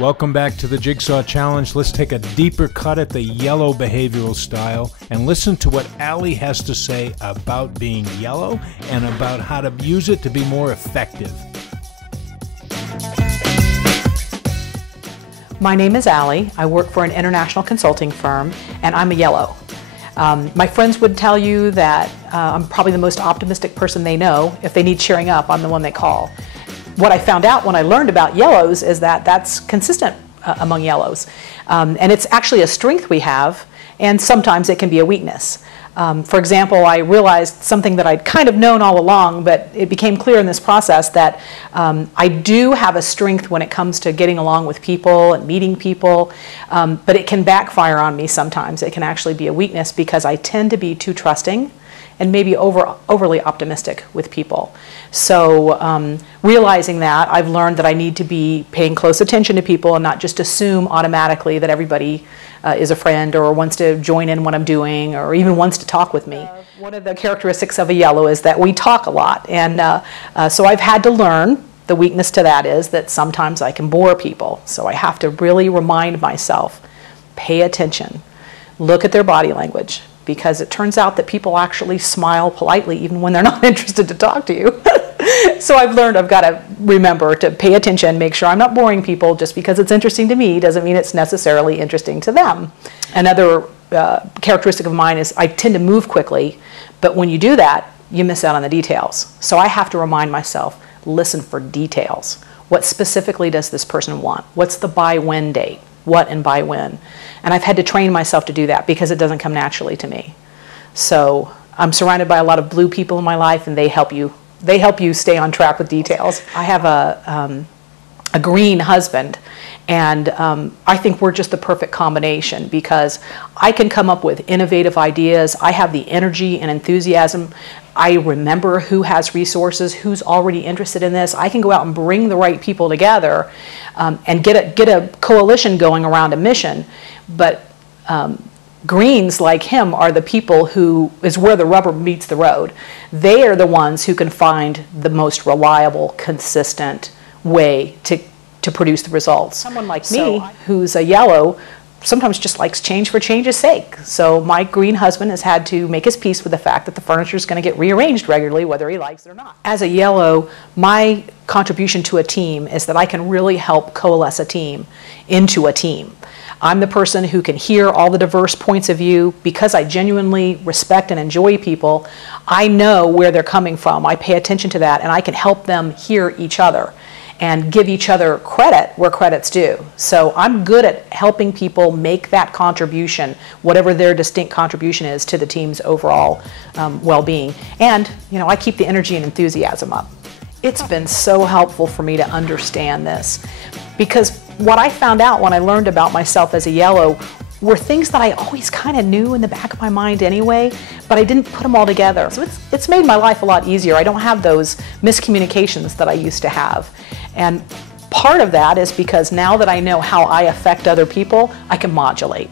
Welcome back to the Jigsaw Challenge. Let's take a deeper cut at the yellow behavioral style and listen to what Allie has to say about being yellow and about how to use it to be more effective. My name is Allie. I work for an international consulting firm, and I'm a yellow. My friends would tell you that I'm probably the most optimistic person they know. If they need cheering up, I'm the one they call. What I found out when I learned about yellows is that that's consistent among yellows. And it's actually a strength we have, and sometimes it can be a weakness. For example, I realized something that I'd kind of known all along, but it became clear in this process that I do have a strength when it comes to getting along with people and meeting people, but it can backfire on me sometimes. It can actually be a weakness because I tend to be too trusting and maybe overly optimistic with people. So realizing that, I've learned that I need to be paying close attention to people and not just assume automatically that everybody is a friend or wants to join in what I'm doing or even wants to talk with me. One of the characteristics of a yellow is that we talk a lot, and so I've had to learn the weakness to that is that sometimes I can bore people. So I have to really remind myself, pay attention, look at their body language, because it turns out that people actually smile politely even when they're not interested to talk to you. So I've learned I've got to remember to pay attention, make sure I'm not boring people. Just because it's interesting to me doesn't mean it's necessarily interesting to them. Another characteristic of mine is I tend to move quickly, but when you do that, you miss out on the details. So I have to remind myself, listen for details. What specifically does this person want? What's the by-when date? What and by when? And I've had to train myself to do that because it doesn't come naturally to me. So I'm surrounded by a lot of blue people in my life, and they help you stay on track with details. I have a green husband, and I think we're just the perfect combination because I can come up with innovative ideas. I have the energy and enthusiasm. I remember who has resources, who's already interested in this. I can go out and bring the right people together and get a coalition going around a mission. But Greens, like him, are the people who is where the rubber meets the road. They are the ones who can find the most reliable, consistent way to produce the results. Someone like me, who's a yellow, sometimes just likes change for change's sake. So my green husband has had to make his peace with the fact that the furniture is going to get rearranged regularly, whether he likes it or not. As a yellow, my contribution to a team is that I can really help coalesce a team into a team. I'm the person who can hear all the diverse points of view. Because I genuinely respect and enjoy people, I know where they're coming from. I pay attention to that, and I can help them hear each other and give each other credit where credit's due. So I'm good at helping people make that contribution, whatever their distinct contribution is to the team's overall well-being. And I keep the energy and enthusiasm up. It's been so helpful for me to understand this, because what I found out when I learned about myself as a yellow were things that I always kind of knew in the back of my mind anyway, but I didn't put them all together. So it's made my life a lot easier. I don't have those miscommunications that I used to have. And part of that is because now that I know how I affect other people, I can modulate.